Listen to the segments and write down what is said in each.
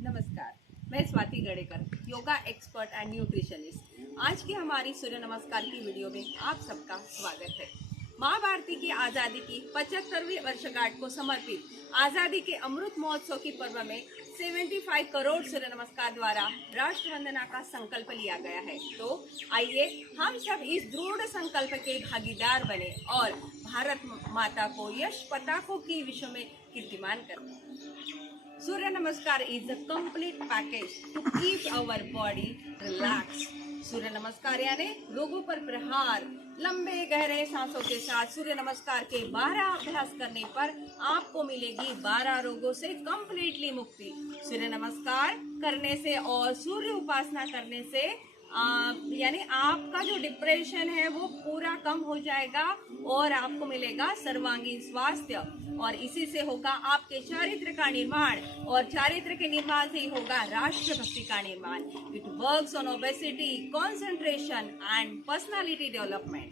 नमस्कार, मैं Swati Gadekar, yoga expert and nutritionist. आज की हमारी सूर्य नमस्कार की वीडियो में आप सबका स्वागत है। माँ भारती की आज़ादी की 75वीं वर्षगांठ को समर्पित आज़ादी के अमृत महोत्सव की पर्व में 75 करोड़ सूर्य नमस्कार द्वारा राष्ट्र वंदना का संकल्प लिया गया है। तो आइए हम सब इस दृढ़ संकल्प के भागीदार बने और भारत माता को यश पताकों की विश्व में कीर्तिमान करें। Surya Namaskar is a complete package to keep our body relax. Surya Namaskar यानी रोगों पर प्रहार। लंबे गहरे सांसों के साथ सूर्य नमस्कार के 12 अभ्यास करने पर आपको मिलेगी 12 रोगों से कंप्लीटली मुक्ति। सूर्य नमस्कार करने से और सूर्य उपासना करने से यानी आपका जो डिप्रेशन है वो पूरा कम हो जाएगा और आपको मिलेगा सर्वांगीण स्वास्थ्य और इसी से होगा आपके चारित्र का निर्माण और चारित्र के निर्माण से ही होगा राष्ट्रभक्ति का निर्माण। It works on obesity, concentration and personality development.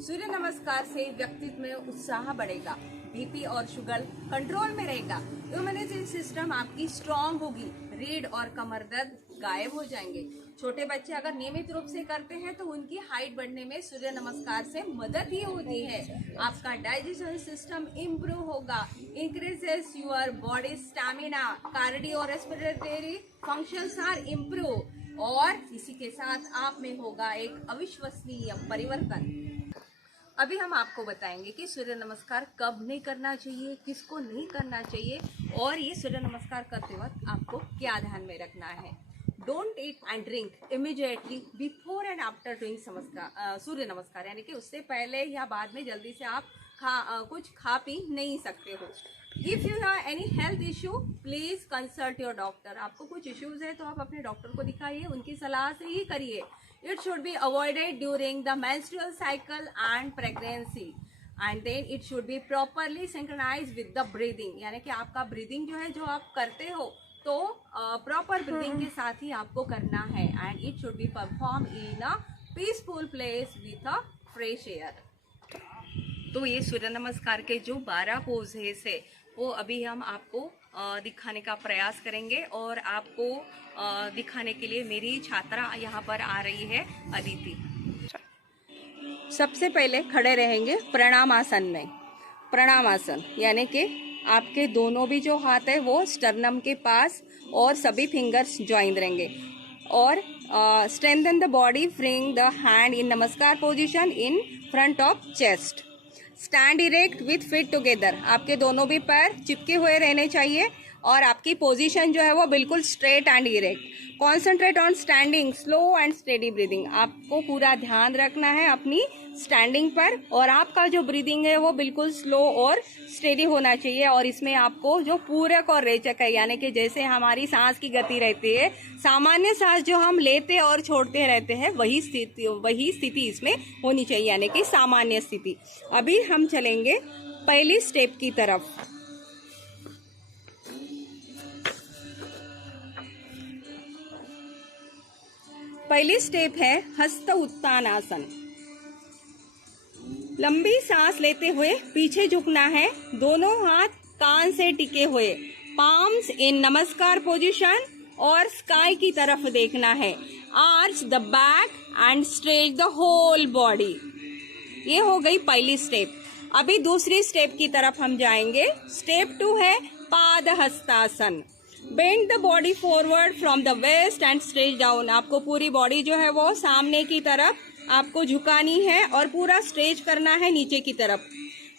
Surya Namaskar से व्यक्तित्व में उत्साह बढ़ेगा, बीपी और शुगर कंट्रोल में रहेगा, इम्यूनिटी सिस्टम आपकी स्ट्रांग होगी, रीढ़ और कमर दर्द गायब हो जाएंगे। छोटे बच्चे अगर नियमित रूप से करते हैं तो उनकी हाइट बढ़ने में सूर्य नमस्कार से मदद ही होती है। आपका डाइजेशन सिस्टम इम्प्रूव होगा, increases your body stamina, cardio respiratory functions are improve और इसी के साथ आप में होगा एक अविश्वसनीय परिवर्तन। अभी हम आपको बताएंगे कि सूर्य नमस्कार कब नहीं करना चाहिए, किसको नहीं करना चाहिए और ये सूर्य नमस्कार करते वक्त आपको क्या ध्यान में रखना है। Don't eat and drink immediately before and after doing Surya Namaskar, यानी कि उससे पहले या बाद में जल्दी से आप कुछ खा पी नहीं सकते हो। If you have any health issue please consult your doctor. आपको कुछ इश्यूज है तो आप अपने डॉक्टर को दिखाइए, उनकी सलाह से ही करिए। It should be avoided during the menstrual cycle and pregnancy, and then it should be properly synchronized with the breathing, यानी कि आपका ब्रीदिंग जो है जो आप करते हो तो प्रॉपर ब्रीदिंग के साथ ही आपको करना है। And it should be perform in a peaceful place with a fresh air. तो ये सूर्य नमस्कार के जो 12 पोजेस है वो अभी हम आपको दिखाने का प्रयास करेंगे और आपको दिखाने के लिए मेरी छात्रा यहाँ पर आ रही है, अदिति। सबसे पहले खड़े रहेंगे प्रणाम आसन में। प्रणाम आसन यानी कि आपके दोनों भी जो हाथ है वो स्टर्नम के पास और सभी फिंगर्स ज्वाइन रहेंगे और strengthen the body, freeing the hand in namaskar position in front of chest. Stand erect with feet together, आपके दोनों भी पैर चिपके हुए रहने चाहिए और आपकी पोजीशन जो है वो बिल्कुल straight and erect. Concentrate on standing, slow and steady breathing. आपको पूरा ध्यान रखना है अपनी स्टैंडिंग पर और आपका जो ब्रीदिंग है वो बिल्कुल स्लो और स्टेडी होना चाहिए और इसमें आपको जो पूरक और रेचक है यानी कि जैसे हमारी सांस की गति रहती है, सामान्य सांस जो हम लेते और छोड़ते रहते हैं वही स्थिति इसमें होनी चाहिए, यानी कि सामान्य स्थिति। अभी हम चलेंगे पहली स्टेप की तरफ। पहली स्टेप है हस्त उत्तान आसन। लंबी सांस लेते हुए पीछे झुकना है, दोनों हाथ कान से टिके हुए, पाम्स इन नमस्कार पोजीशन और स्काई की तरफ देखना है। Arch the back and stretch the whole body. ये हो गई पहली स्टेप। अभी दूसरी स्टेप की तरफ हम जाएंगे। स्टेप 2 है Pada Hastasana. Bend the body forward from the waist and stretch down. आपको पूरी बॉडी जो है वो सामने की तरफ आपको झुकानी है और पूरा स्ट्रेच करना है नीचे की तरफ।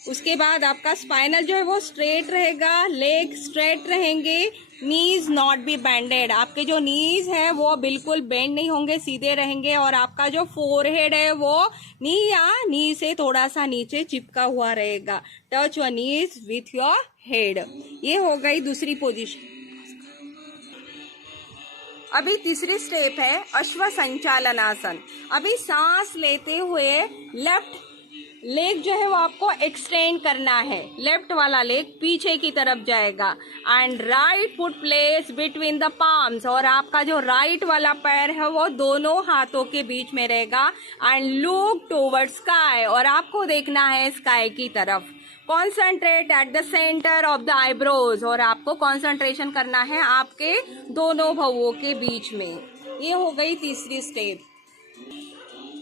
उसके बाद आपका स्पाइनल जो है वो स्ट्रेट रहेगा, लेग स्ट्रेट रहेंगे, नीज नॉट बी बेंडेड। आपके जो नीज है वो बिल्कुल बेंड नहीं होंगे, सीधे रहेंगे और आपका जो फोरहेड है वो नी से थोड़ा सा नीचे चिपका हुआ रहेगा। Touch your knees with your head. ये हो गई दूसरी पोजीशन। अभी तीसरी स्टेप है अश्व संचालन आसन। अभी सांस लेते हुए लेफ्ट लेग जो है वो आपको एक्सटेंड करना है, लेफ्ट वाला लेग पीछे की तरफ जाएगा and right foot place between the palms और आपका जो राइट वाला पैर है वो दोनों हाथों के बीच में रहेगा एंड लुक टुवर्ड्स स्काई और आपको देखना है स्काई की तरफ। Concentrate at the centre of the eyebrows, और आपको कॉन्सेंट्रेशन करना है आपके दोनों भौहों के बीच में। ये हो गई तीसरी step.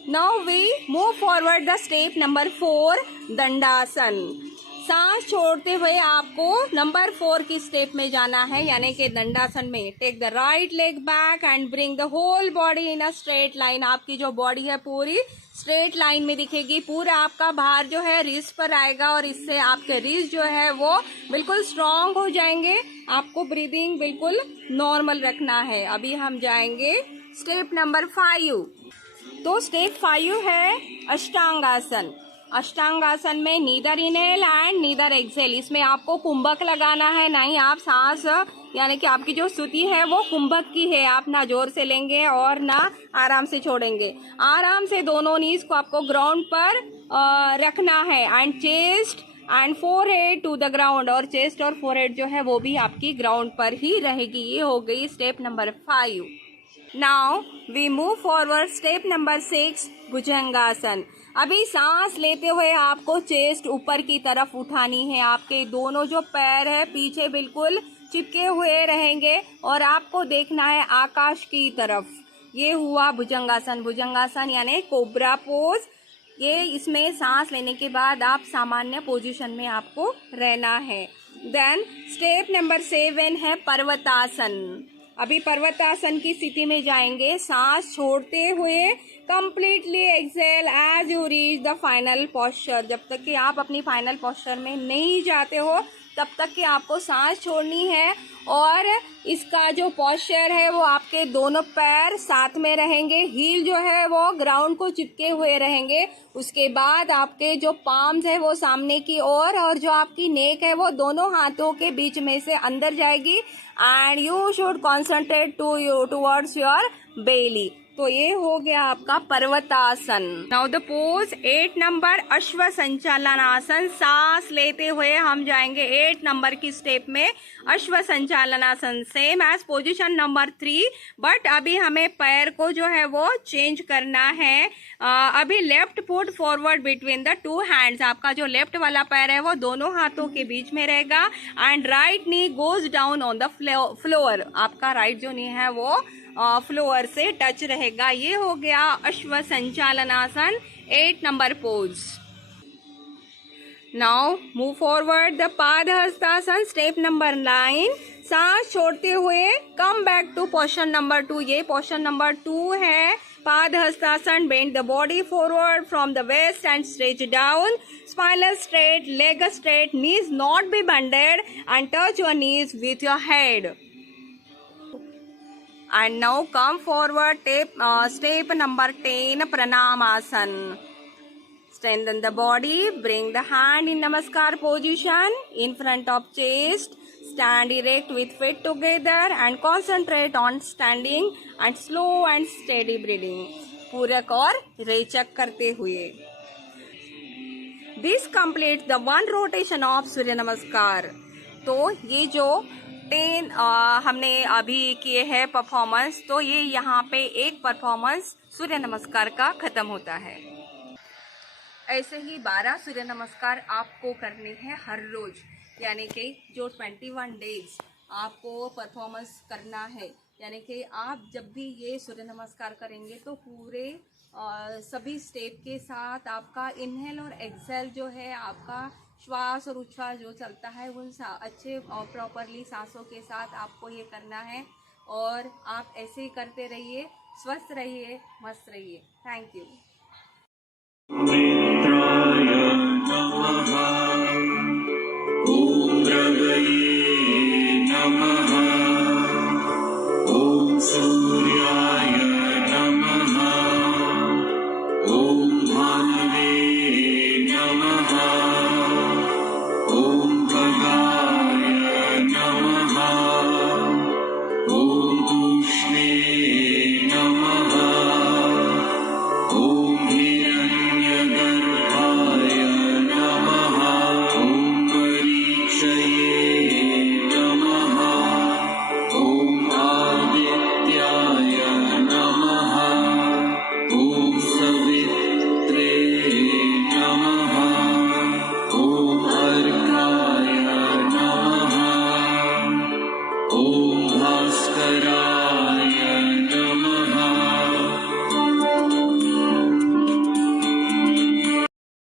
Now we move forward the step number 4, Dandasana. सांस छोड़ते हुए आपको नंबर 4 की स्टेप में जाना है, यानी कि दंडासन में। Take the right leg back and bring the whole body in a straight line. आपकी जो बॉडी है पूरी स्ट्रेट लाइन में दिखेगी, पूरा आपका भार जो है रिस्ट पर आएगा, और इससे आपके रिस्ट जो है वो बिल्कुल स्ट्रांग हो जाएंगे। आपको ब्रीदिंग बिल्कुल नॉर्मल रखना है। अभी हम जाएंगे स्टेप नंबर 5। तो स्टेप 5 है अष्टांगासन। अष्टांगासन में neither inhale and neither exhale. इसमें आपको कुंभक लगाना है, नहीं आप सांस, यानी कि आपकी जो स्तुति है वो कुंभक की है। आप ना जोर से लेंगे और ना आराम से छोड़ेंगे। आराम से दोनों नीज को आपको ग्राउंड पर रखना है, and chest and forehead to the ground, और चेस्ट और फोरहेड जो है वो भी आपकी ग्राउंड पर ही रहेगी। ये हो गई step number 5। Now we move forward step number 6, Bhujangasana. अभी सांस लेते हुए आपको चेस्ट ऊपर की तरफ उठानी है। आपके दोनों जो पैर है पीछे बिल्कुल चिपके हुए रहेंगे, और आपको देखना है आकाश की तरफ। ये हुआ भुजंगासन। भुजंगासन यानी कोब्रा पोज। ये इसमें सांस लेने के बाद आप सामान्य पोजीशन में आपको रहना है। देन स्टेप नंबर 7 है पर्वतासन। अभी पर्वतासन की स्थिति में जाएंगे, सांस छोड़ते हुए completely exhale as you reach the final posture. जब तक कि आप अपनी फाइनल पोस्चर में नहीं जाते हो तब तक कि आपको सांस छोड़नी है, और इसका जो पोस्चर है वो आपके दोनों पैर साथ में रहेंगे, हील जो है वो ग्राउंड को चिपके हुए रहेंगे। उसके बाद आपके जो पाम्स है वो सामने की ओर, और जो आपकी नेक है वो दोनों हाथों के बीच में से अंदर जाएगी, and you should concentrate towards your belly. तो ये हो गया आपका पर्वतासन। नाउ द पोज 8 नंबर अश्व संचालनासन। सांस लेते हुए हम जाएंगे 8 नंबर की स्टेप में Ashwa Sanchalanasana, same as position number 3, but अभी हमें पैर को जो है वो चेंज करना है। अभी left foot forward between the 2 hands. आपका जो लेफ्ट वाला पैर है वो दोनों हाथों के बीच में रहेगा, and right knee goes down on the floor. आपका राइट जो नी है वो फ्लोर से टच रहेगा। ये हो गया Ashwa Sanchalanasana 8 number pose. Now move forward the Padahastasana, step number 9। सांस छोड़ते हुए come back to posture number 2। ये पोस्चर नंबर 2 है Padahastasana. Bend the body forward from the waist and stretch down, spinal straight, leg straight, knees not be bended, and touch your knees with your head. And now come forward, step number 10, Pranamasana. Strengthen the body, bring the hand in Namaskar position in front of chest. Stand erect with feet together and concentrate on standing and slow and steady breathing. पूरक और रेचक करते हुए। This completes the 1 rotation of सूर्य नमस्कार। तो ये जो 10 हमने अभी किए हैं परफॉर्मेंस, तो ये यहाँ पे एक परफॉर्मेंस सूर्य नमस्कार का खत्म होता है। ऐसे ही 12 सूर्य नमस्कार आपको करने हैं हर रोज, यानी कि जो 21 डेज आपको परफॉर्मेंस करना है। यानी कि आप जब भी ये सूर्य नमस्कार करेंगे तो पूरे सभी स्टेप के साथ आपका इनहेल और एक्सहेल जो है, आपका श्वास और उच्छ्वास जो चलता है उन अच्छे और प्रॉपरली सांसों के साथ आपको ये करना है, और आप ऐसे ही करते रहिए। स्वस्थ रहिए, मस्त रहिए। Thank you. नमः।